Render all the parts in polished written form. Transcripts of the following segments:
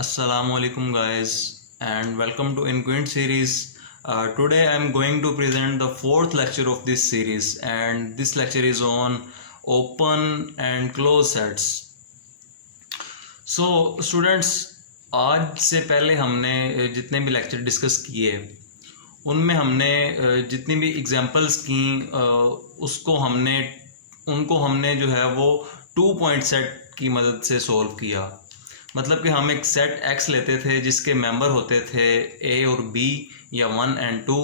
Assalamualaikum guys and welcome to InQuint series. Today I am going to present the fourth lecture of this series and this lecture is on open and close sets. So students, आज से पहले हमने जितने भी lecture discuss किए उनमें हमने जितनी भी एग्जांपल्स की उनको हमने जो है वो 2 पॉइंट सेट की मदद से सॉल्व किया। मतलब कि हम एक सेट X लेते थे जिसके मेंबर होते थे A और B या 1 and 2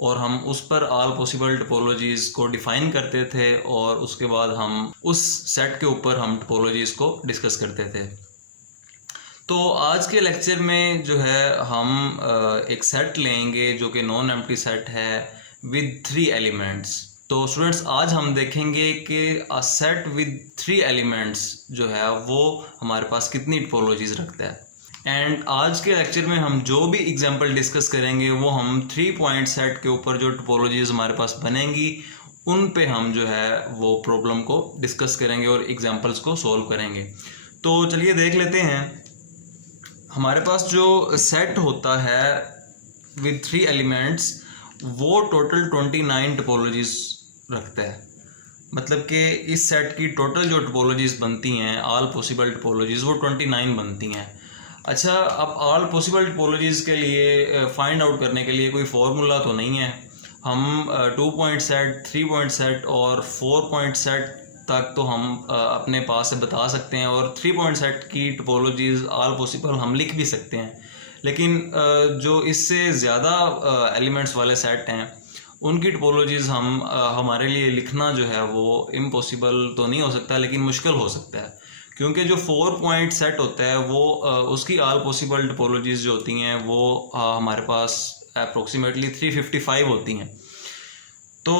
और हम उस पर ऑल पॉसिबल टोपोलॉजीज़ को डिफ़ाइन करते थे और उसके बाद हम उस सेट के ऊपर हम टोपोलॉजीज़ को डिस्कस करते थे। तो आज के लेक्चर में जो है हम एक सेट लेंगे जो कि नॉन एम्प्टी सेट है विद 3 एलिमेंट्स। तो स्टूडेंट्स, आज हम देखेंगे कि अ सेट विद 3 एलिमेंट्स जो है वो हमारे पास कितनी टोपोलॉजीज रखता है। एंड आज के लेक्चर में हम जो भी एग्जांपल डिस्कस करेंगे वो हम 3 पॉइंट सेट के ऊपर जो टोपोलॉजीज हमारे पास बनेंगी उन पे हम जो है वो प्रॉब्लम को डिस्कस करेंगे और एग्जांपल्स को सॉल्व करेंगे। तो चलिए देख लेते हैं। हमारे पास जो सेट होता है विद 3 एलिमेंट्स वो टोटल 29 टोपोलॉजीज रखता है। मतलब कि इस सेट की टोटल जो टोपोलॉजीज बनती हैं ऑल पॉसिबल टोपोलॉजीज वो 29 बनती हैं। अच्छा, अब ऑल पॉसिबल टोपोलॉजीज के लिए फाइंड आउट करने के लिए कोई फॉर्मूला तो नहीं है। हम 2 पॉइंट सेट, 3 पॉइंट सेट और 4 पॉइंट सेट तक तो हम अपने पास से बता सकते हैं और 3 पॉइंट सेट की टोपोलॉजीज ऑल पॉसिबल हम लिख भी सकते हैं। लेकिन जो इससे ज़्यादा एलिमेंट्स वाले सेट हैं उनकी टोपोलॉजीज़ हमारे लिए लिखना जो है वो इम्पॉसिबल तो नहीं हो सकता लेकिन मुश्किल हो सकता है, क्योंकि जो 4 पॉइंट सेट होता है वो उसकी ऑल पॉसिबल टोपोलॉजीज़ जो होती हैं वो हमारे पास अप्रोक्सीमेटली 355 होती हैं। तो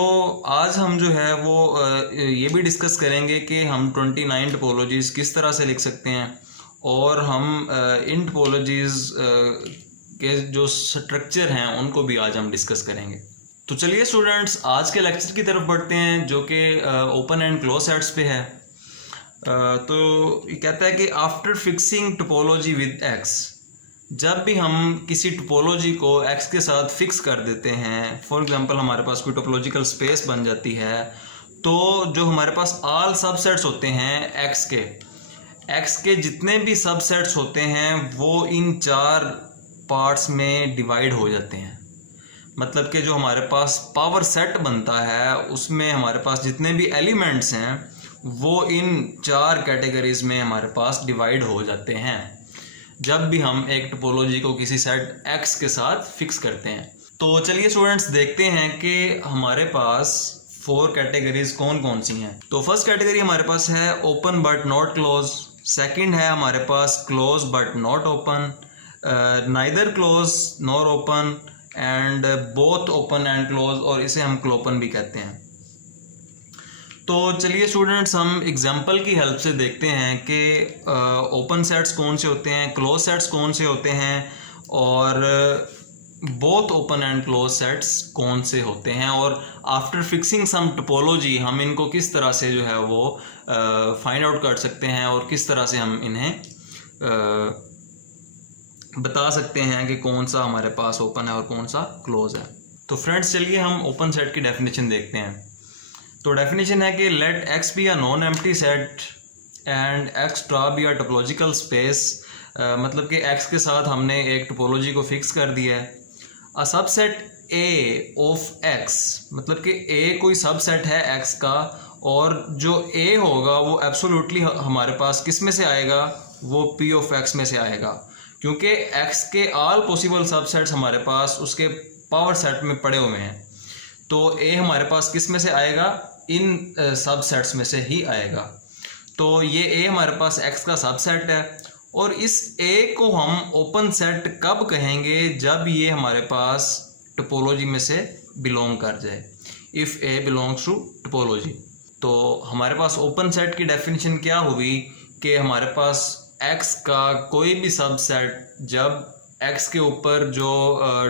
आज हम जो है वो ये भी डिस्कस करेंगे कि हम 29 टोपोलॉजीज़ किस तरह से लिख सकते हैं और हम इन टोपोलॉजीज़ के जो स्ट्रक्चर हैं उनको भी आज हम डिस्कस करेंगे। तो चलिए स्टूडेंट्स, आज के लेक्चर की तरफ बढ़ते हैं जो कि ओपन एंड क्लोज सेट्स पे है। तो ये कहता है कि after fixing topology with X, जब भी हम किसी टोपोलॉजी को X के साथ फिक्स कर देते हैं, फॉर एग्जांपल हमारे पास कोई टोपोलॉजिकल स्पेस बन जाती है, तो जो हमारे पास ऑल सबसेट्स होते हैं X के जितने भी सबसेट्स होते हैं वो इन 4 पार्ट्स में डिवाइड हो जाते हैं। मतलब कि जो हमारे पास पावर सेट बनता है उसमें हमारे पास जितने भी एलिमेंट्स हैं वो इन 4 कैटेगरीज में हमारे पास डिवाइड हो जाते हैं जब भी हम एक टोपोलॉजी को किसी सेट X के साथ फिक्स करते हैं। तो चलिए स्टूडेंट्स, देखते हैं कि हमारे पास 4 कैटेगरीज कौन कौन सी हैं। तो फर्स्ट कैटेगरी हमारे पास है open but not close. Second है हमारे पास close but not open, neither close nor open and both open and close, और इसे हम क्लोपन भी कहते हैं। तो चलिए स्टूडेंट्स, हम एग्जांपल की हेल्प से देखते हैं कि ओपन सेट्स कौन से होते हैं, क्लोज सेट्स कौन से होते हैं और both open and close sets कौन से होते हैं, और आफ्टर फिक्सिंग सम टोपोलॉजी हम इनको किस तरह से जो है वो फाइंड आउट कर सकते हैं और किस तरह से हम इन्हें बता सकते हैं कि कौन सा हमारे पास ओपन है और कौन सा क्लोज है। तो फ्रेंड्स, चलिए हम ओपन सेट की डेफिनेशन देखते हैं। तो डेफिनेशन है कि let X be a non empty set and X ट्रा बी अ टोपोलॉजिकल स्पेस। मतलब कि X के साथ हमने एक टोपोलॉजी को फिक्स कर दिया है। A subset A of X, मतलब कि A कोई सबसेट है X का और जो A होगा वो एब्सोल्युटली हमारे पास किस में से आएगा, वो P ऑफ X में से आएगा, क्योंकि X के ऑल पॉसिबल सबसेट्स हमारे पास उसके पावर सेट में पड़े हुए हैं। तो A हमारे पास किस में से आएगा, इन सबसेट्स में से ही आएगा। तो ये A हमारे पास X का सबसेट है और इस A को हम ओपन सेट कब कहेंगे, जब ये हमारे पास टोपोलॉजी में से बिलोंग कर जाए, if A belongs to topology. तो हमारे पास ओपन सेट की डेफिनेशन क्या हुई कि हमारे पास X का कोई भी सबसेट जब X के ऊपर जो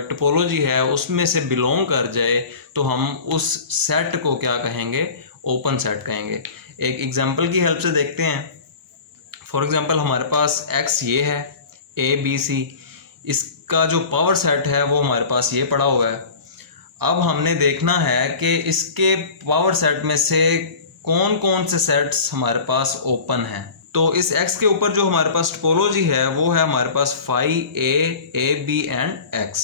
टोपोलॉजी है उसमें से बिलोंग कर जाए तो हम उस सेट को क्या कहेंगे, ओपन सेट कहेंगे। एक एग्जांपल की हेल्प से देखते हैं। फॉर एग्जांपल हमारे पास X ये है, ABC, इसका जो पावर सेट है वो हमारे पास ये पड़ा हुआ है। अब हमने देखना है कि इसके पावर सेट में से कौन कौन से सेट्स हमारे पास ओपन हैं। तो इस X के ऊपर जो हमारे पास टोपोलॉजी है वो है हमारे पास phi A B and X,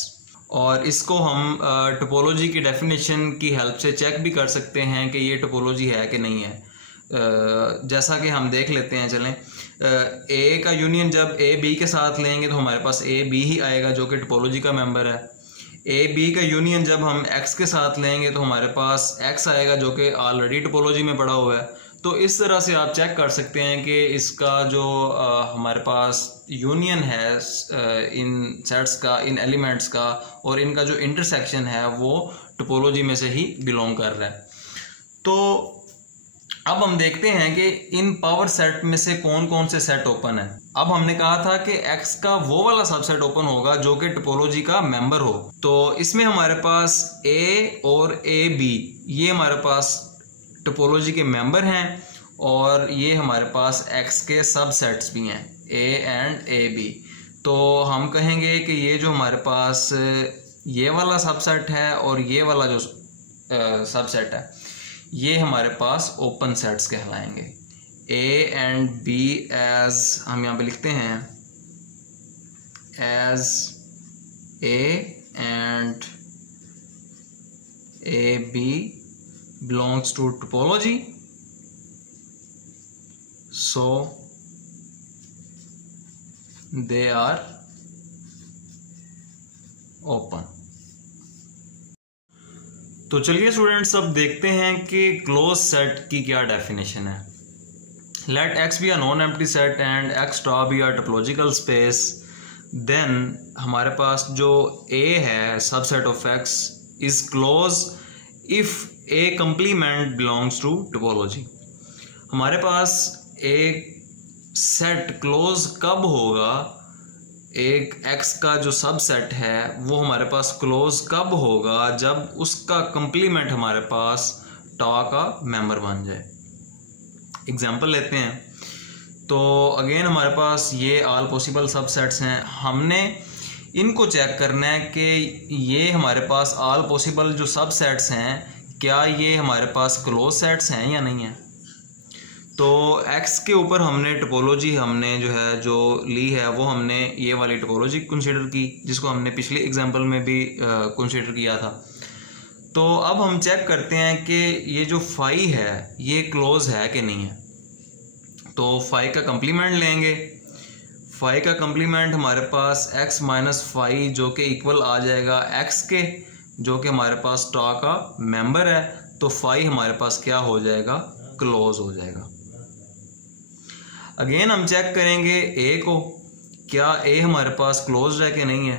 और इसको हम टोपोलॉजी की डेफिनेशन की हेल्प से चेक भी कर सकते हैं कि ये टोपोलॉजी है कि नहीं है। जैसा कि हम देख लेते हैं, चलें। A का यूनियन जब A B के साथ लेंगे तो हमारे पास A B ही आएगा जो कि टोपोलॉजी का मेंबर है। A B का यूनियन जब हम X के साथ लेंगे तो हमारे पास X आएगा जो कि ऑलरेडी टोपोलॉजी में पड़ा हुआ है। तो इस तरह से आप चेक कर सकते हैं कि इसका जो हमारे पास यूनियन है इन सेट्स का, इन एलिमेंट्स का, और इनका जो इंटरसेक्शन है वो टोपोलॉजी में से ही बिलोंग कर रहा है। तो अब हम देखते हैं कि इन पावर सेट में से कौन कौन से सेट ओपन है। अब हमने कहा था कि X का वो वाला सबसेट ओपन होगा जो कि टोपोलॉजी का मेंबर हो। तो इसमें हमारे पास A और AB ये हमारे पास टोपोलॉजी के मेंबर हैं, और ये हमारे पास X के सबसेट्स भी हैं, A एंड AB। तो हम कहेंगे कि ये जो हमारे पास ये वाला सबसेट है और ये वाला जो सबसेट है ये हमारे पास ओपन सेट्स कहलाएंगे। A एंड B एज हम यहाँ पे लिखते हैं as A and AB belongs to topology, so they are open। तो चलिए स्टूडेंट्स अब देखते हैं कि क्लोज सेट की क्या डेफिनेशन है। Let X be a non empty set and X star be a topological space, then हमारे पास जो A है subset of X is close if A complement belongs to topology. हमारे पास एक सेट क्लोज कब होगा, एक X का जो सबसेट है वो हमारे पास क्लोज कब होगा, जब उसका कंप्लीमेंट हमारे पास टा का मेंबर बन जाए। एग्जांपल लेते हैं। तो अगेन हमारे पास ये ऑल पॉसिबल सबसेट्स हैं, हमने इनको चेक करना है कि ये हमारे पास ऑल पॉसिबल जो सबसेट्स हैं क्या ये हमारे पास क्लोज सेट्स हैं या नहीं है। तो X के ऊपर हमने टोपोलॉजी हमने जो ली है वो हमने ये वाली टोपोलॉजी कंसीडर की, जिसको हमने पिछले एग्जांपल में भी कंसीडर किया था। तो अब हम चेक करते हैं कि ये जो फाई है ये क्लोज है कि नहीं है। तो फाई का कंप्लीमेंट लेंगे। फाई का कंप्लीमेंट हमारे पास x माइनस फाई जो कि इक्वल आ जाएगा x के, जो कि हमारे पास टा का मेंबर है। तो फाई हमारे पास क्या हो जाएगा, क्लोज हो जाएगा। अगेन हम चेक करेंगे A को, क्या A हमारे पास क्लोज है कि नहीं है।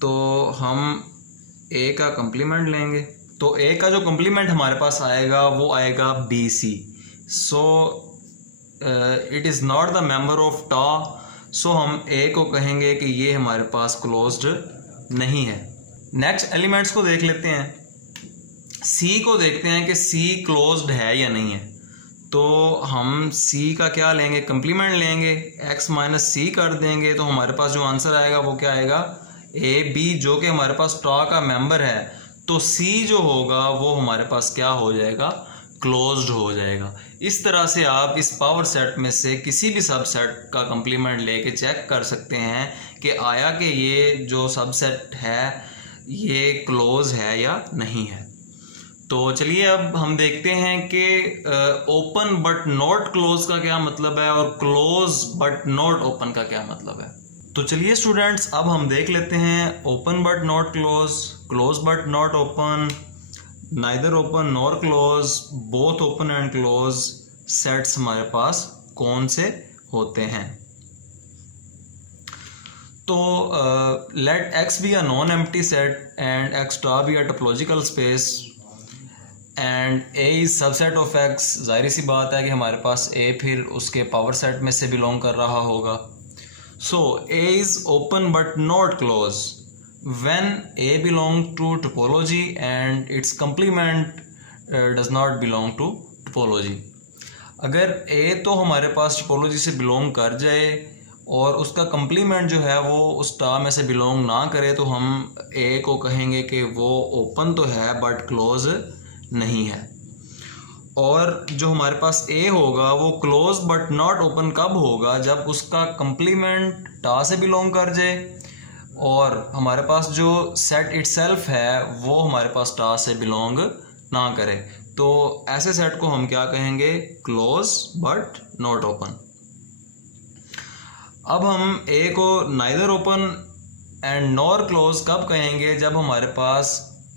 तो हम A का कंप्लीमेंट लेंगे। तो A का जो कंप्लीमेंट हमारे पास आएगा वो आएगा BC। So it is not the member of टा। सो हम A को कहेंगे कि ये हमारे पास क्लोज्ड नहीं है। नेक्स्ट एलिमेंट्स को देख लेते हैं। C को देखते हैं कि C क्लोज्ड है या नहीं है। तो हम C का क्या लेंगे, कंप्लीमेंट लेंगे, x माइनस सी कर देंगे। तो हमारे पास जो आंसर आएगा वो क्या आएगा, AB, जो कि हमारे पास टा का मेंबर है। तो C जो होगा वो हमारे पास क्या हो जाएगा, क्लोज्ड हो जाएगा। इस तरह से आप इस पावर सेट में से किसी भी सबसेट का कंप्लीमेंट लेके चेक कर सकते हैं कि आया कि ये जो सबसेट है ये क्लोज है या नहीं है। तो चलिए अब हम देखते हैं कि ओपन बट नॉट क्लोज का क्या मतलब है और क्लोज बट नॉट ओपन का क्या मतलब है। तो चलिए स्टूडेंट्स अब हम देख लेते हैं open but not close, close but not open, neither open nor close, both open and close sets हमारे पास कौन से होते हैं। तो let X be a non empty set and X star be a topological space and A is subset of X। जाहिर सी बात है कि हमारे पास A फिर उसके पावर सेट में से बिलोंग कर रहा होगा। So A is open but not close when A belong to topology and its complement does not belong to topology. अगर A तो हमारे पास टोपोलॉजी से बिलोंग कर जाए और उसका कंप्लीमेंट जो है वो उस स्टार में से बिलोंग ना करे तो हम ए को कहेंगे कि वो ओपन तो है बट क्लोज नहीं है। और जो हमारे पास ए होगा वो क्लोज बट नॉट ओपन कब होगा, जब उसका कंप्लीमेंट टा से बिलोंग कर जाए और हमारे पास जो सेट इटसेल्फ है वो हमारे पास टा से बिलोंग ना करे। तो ऐसे सेट को हम क्या कहेंगे, क्लोज बट नॉट ओपन। अब हम ए को neither open and nor close कब कहेंगे, जब हमारे पास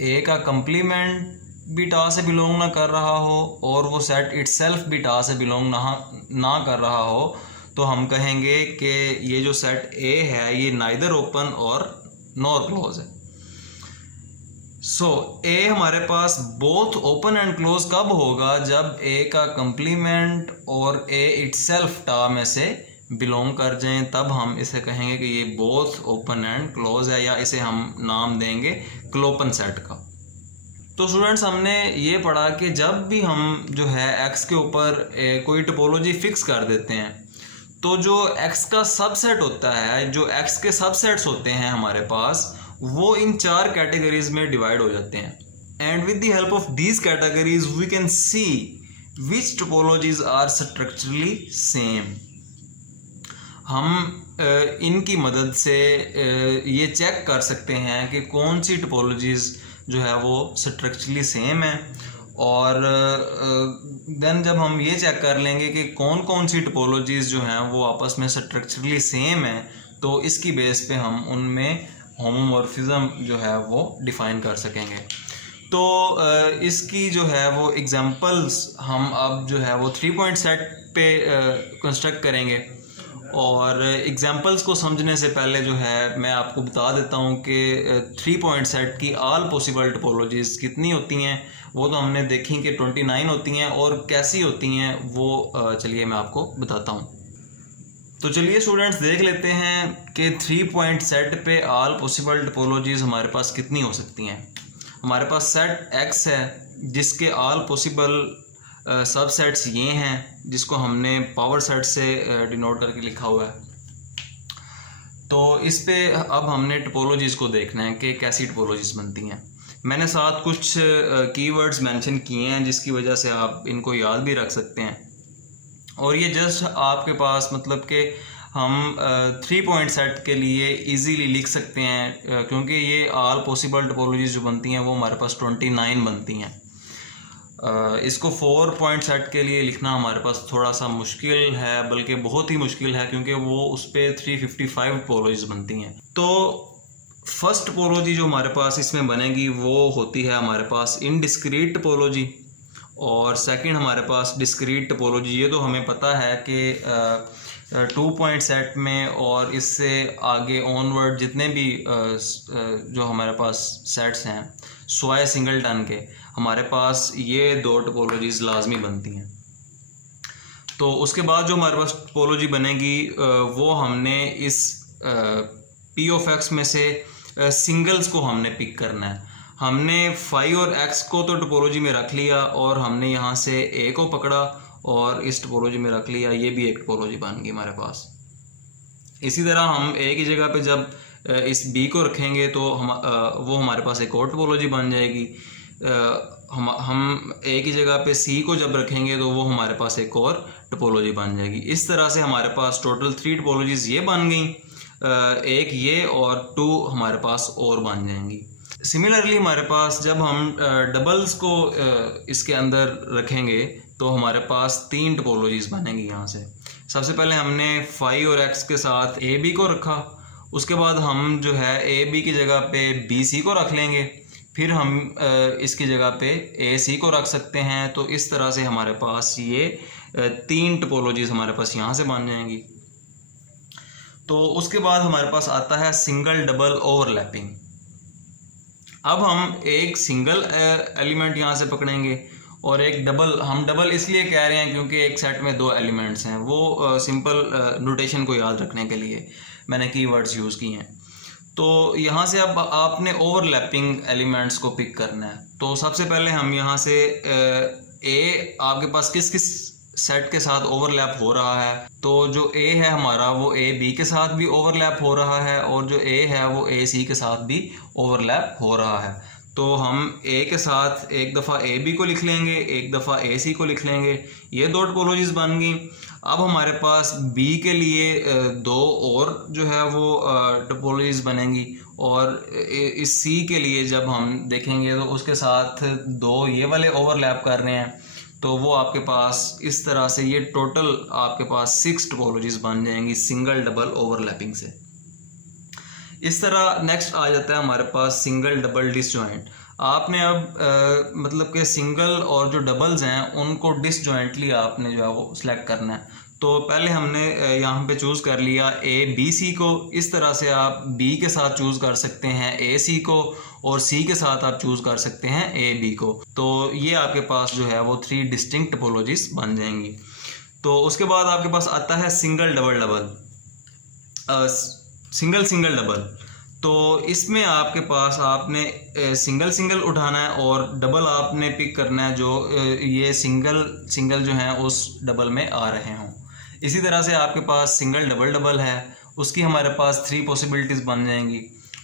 ए का कंप्लीमेंट भी टा से बिलोंग ना कर रहा हो और वो सेट इटसेल्फ भी टा से बिलोंग ना कर रहा हो। तो हम कहेंगे कि ये जो सेट ए है ये नाइदर ओपन और नॉर क्लोज है। सो ए हमारे पास बोथ ओपन एंड क्लोज कब होगा, जब ए का कंप्लीमेंट और ए इटसेल्फ टा में से बिलोंग कर जाएं, तब हम इसे कहेंगे कि ये बोथ ओपन एंड क्लोज है, या इसे हम नाम देंगे क्लोपन सेट का। तो स्टूडेंट्स हमने ये पढ़ा कि जब भी हम जो है एक्स के ऊपर कोई टोपोलॉजी फिक्स कर देते हैं तो जो एक्स का सबसेट होता है, जो एक्स के सबसेट्स होते हैं हमारे पास, वो इन 4 कैटेगरीज में डिवाइड हो जाते हैं। And with the help of these categories we can see which topologies are structurally same. हम इनकी मदद से ये चेक कर सकते हैं कि कौन सी टोपोलॉजीज जो है वो स्ट्रक्चरली सेम है, और देन जब हम ये चेक कर लेंगे कि कौन कौन सी टोपोलॉजीज जो हैं वो आपस में स्ट्रक्चरली सेम है, तो इसकी बेस पे हम उनमें होमोमॉर्फिज्म जो है वो डिफाइन कर सकेंगे। तो इसकी जो है वो एग्जांपल्स हम अब जो है वो 3 पॉइंट सेट पे कंस्ट्रक्ट करेंगे। और एग्जांपल्स को समझने से पहले जो है मैं आपको बता देता हूँ कि 3 पॉइंट सेट की ऑल पॉसिबल टोपोलॉजीज कितनी होती हैं। वो तो हमने देखी कि 29 होती हैं, और कैसी होती हैं वो चलिए मैं आपको बताता हूँ। तो चलिए स्टूडेंट्स देख लेते हैं कि 3 पॉइंट सेट पे ऑल पॉसिबल टोपोलॉजीज हमारे पास कितनी हो सकती हैं। हमारे पास सेट एक्स है जिसके ऑल पॉसिबल सबसेट्स ये हैं, जिसको हमने पावर सेट से डिनोट करके लिखा हुआ है। तो इस पे अब हमने टोपोलॉजीज को देखना है कि कैसी टोपोलॉजीज बनती हैं। मैंने साथ कुछ कीवर्ड्स मेंशन किए हैं जिसकी वजह से आप इनको याद भी रख सकते हैं, और ये जस्ट आपके पास मतलब कि हम 3 पॉइंट सेट के लिए इजीली लिख सकते हैं, क्योंकि ये ऑल पॉसिबल टोपोलॉजीज जो बनती हैं वो हमारे पास 29 बनती हैं। इसको 4 पॉइंट सेट के लिए लिखना हमारे पास थोड़ा सा मुश्किल है, बल्कि बहुत ही मुश्किल है, क्योंकि वो उस पर 355 टोपोलॉजीज बनती हैं। तो फर्स्ट टोपोलॉजी जो हमारे पास इसमें बनेगी वो होती है हमारे पास इनडिस्क्रीट टोपोलॉजी, और सेकंड हमारे पास डिस्क्रीट टोपोलॉजी। ये तो हमें पता है कि 2 पॉइंट सेट में और इससे आगे ऑनवर्ड जितने भी जो हमारे पास सेट्स हैं स्वाय सिंगलटन के, हमारे पास ये 2 टोपोलॉजीज लाजमी बनती हैं। तो उसके बाद जो हमारे पास टोपोलॉजी बनेगी वो हमने इस पी ऑफ एक्स में से सिंगल्स को हमने पिक करना है। हमने फाई और एक्स को तो टोपोलॉजी में रख लिया, और हमने यहाँ से ए को पकड़ा और इस टोपोलॉजी में रख लिया, ये भी एक टोपोलॉजी बन गई हमारे पास। इसी तरह हम ए की जगह पे जब इस बी को रखेंगे तो वो हमारे पास एक और टोपोलॉजी बन जाएगी। हम ए की जगह पे सी को जब रखेंगे तो वो हमारे पास एक और टोपोलॉजी बन जाएगी। इस तरह से हमारे पास टोटल 3 टोपोलॉजीज ये बन गई, एक ये और 2 हमारे पास और बन जाएंगी। सिमिलरली हमारे पास जब हम डबल्स को इसके अंदर रखेंगे तो हमारे पास 3 टोपोलॉजीज बनेंगी। यहाँ से सबसे पहले हमने फाई और एक्स के साथ ए बी को रखा, उसके बाद हम जो है ए बी की जगह पे बी सी को रख लेंगे, फिर हम इसकी जगह पे ए सी को रख सकते हैं। तो इस तरह से हमारे पास ये 3 टोपोलॉजीज हमारे पास यहाँ से बन जाएंगी। तो उसके बाद हमारे पास आता है सिंगल डबल ओवरलैपिंग। अब हम एक सिंगल एलिमेंट यहाँ से पकड़ेंगे और एक डबल, हम डबल इसलिए कह रहे हैं क्योंकि एक सेट में 2 एलिमेंट्स हैं, वो सिंपल नोटेशन को याद रखने के लिए मैंने कीवर्ड्स यूज़ किए हैं। तो यहाँ से अब आपने ओवरलैपिंग एलिमेंट्स को पिक करना है। तो सबसे पहले हम यहाँ से ए आपके पास किस किस सेट के साथ ओवरलैप हो रहा है, तो जो ए है हमारा वो ए बी के साथ भी ओवरलैप हो रहा है और जो ए है वो ए सी के साथ भी ओवरलैप हो रहा है। तो हम ए के साथ एक दफ़ा ए बी को लिख लेंगे, एक दफ़ा ए सी को लिख लेंगे, ये दो टोपोलॉजीज बन गई। अब हमारे पास बी के लिए दो और जो है वो टोपोलॉजीज बनेंगी और इस सी के लिए जब हम देखेंगे तो उसके साथ दो ये वाले ओवरलैप कर रहे हैं, तो वो आपके पास इस तरह से ये टोटल आपके पास 6 टोपोलॉजीज बन जाएंगी सिंगल डबल ओवरलैपिंग से। इस तरह नेक्स्ट आ जाता है हमारे पास सिंगल डबल डिसजॉइंट। आपने अब मतलब कि सिंगल और जो डबल्स हैं उनको डिसजॉइंटली आपने जो है वो सिलेक्ट करना है। तो पहले हमने यहाँ पे चूज़ कर लिया ए बी सी को, इस तरह से आप बी के साथ चूज़ कर सकते हैं ए सी को और सी के साथ आप चूज़ कर सकते हैं ए बी को। तो ये आपके पास जो है वो 3 डिस्टिंक्ट टोपोलॉजीज बन जाएंगी। तो उसके बाद आपके पास आता है single double double, single single double. तो इसमें आपके पास आपने सिंगल सिंगल उठाना है और डबल आपने पिक करना है जो ये सिंगल सिंगल जो है उस डबल में आ रहे हों। इसी तरह से आपके पास सिंगल डबल डबल है, उसकी हमारे पास 3 पॉसिबिलिटीज़ बन जाएंगी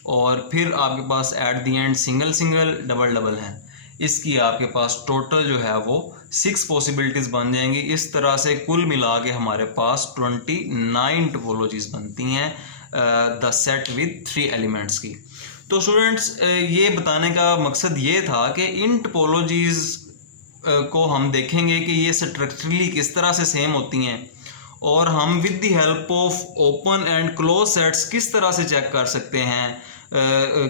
और फिर आपके पास at the end single single double double है, इसकी आपके पास टोटल जो है वो 6 पॉसिबिलिटीज़ बन जाएंगी। इस तरह से कुल मिला के हमारे पास 29 टोपोलॉजीज़ बनती हैं द सेट विद 3 एलिमेंट्स की। तो स्टूडेंट्स ये बताने का मकसद ये था कि इन टोपोलॉजीज़ को हम देखेंगे कि ये स्ट्रक्चरली किस तरह से सेम होती हैं और हम with the help of open and close sets किस तरह से चेक कर सकते हैं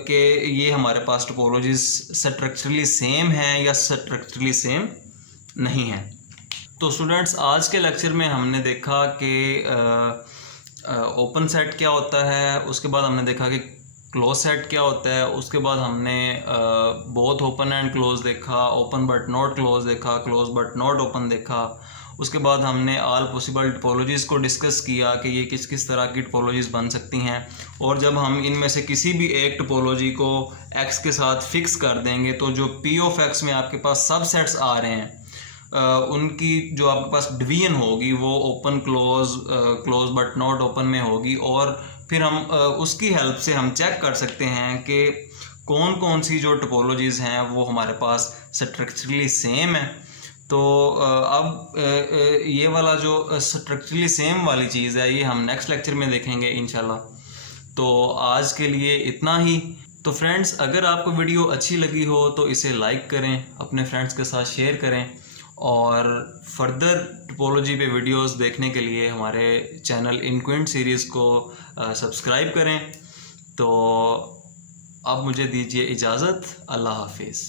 कि ये हमारे पास टोपोलॉजीज स्ट्रक्चरली सेम हैं या स्ट्रक्चरली सेम नहीं है। तो स्टूडेंट्स आज के लेक्चर में हमने देखा कि ओपन सेट क्या होता है, उसके बाद हमने देखा कि क्लोज सेट क्या होता है, उसके बाद हमने बोथ ओपन एंड क्लोज देखा, ओपन बट नॉट क्लोज देखा, क्लोज बट नॉट ओपन देखा। उसके बाद हमने ऑल पॉसिबल टोपोलॉजीज़ को डिस्कस किया कि ये किस किस तरह की टोपोलॉजीज़ बन सकती हैं और जब हम इनमें से किसी भी एक टोपोलॉजी को x के साथ फिक्स कर देंगे तो जो p ऑफ x में आपके पास सब सेट्स आ रहे हैं उनकी जो आपके पास डिवीजन होगी वो open close close but not open में होगी और फिर हम उसकी हेल्प से हम चेक कर सकते हैं कि कौन कौन सी जो टोपोलॉजीज़ हैं वो हमारे पास स्ट्रक्चरली सेम है। तो अब ये वाला जो स्ट्रक्चरली सेम वाली चीज़ है ये हम नेक्स्ट लेक्चर में देखेंगे इंशाल्लाह। तो आज के लिए इतना ही। तो फ्रेंड्स अगर आपको वीडियो अच्छी लगी हो तो इसे लाइक करें, अपने फ्रेंड्स के साथ शेयर करें और फर्दर टोपोलॉजी पे वीडियोस देखने के लिए हमारे चैनल इनक्विंट सीरीज़ को सब्सक्राइब करें। तो अब मुझे दीजिए इजाज़त, अल्लाह हाफिज़।